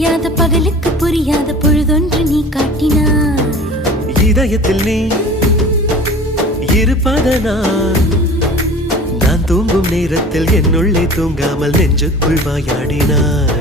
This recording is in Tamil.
விடியாத பகலுக்கு புரியாத பொழுதொன்று நீ காட்டினாய். இதயத்தில் நீ இருப்பதனால் நான் தூங்கும் நேரத்தில் என்னுள்ளே தூங்காமல் நெஞ்சுக்குள் வாயாடினாய்.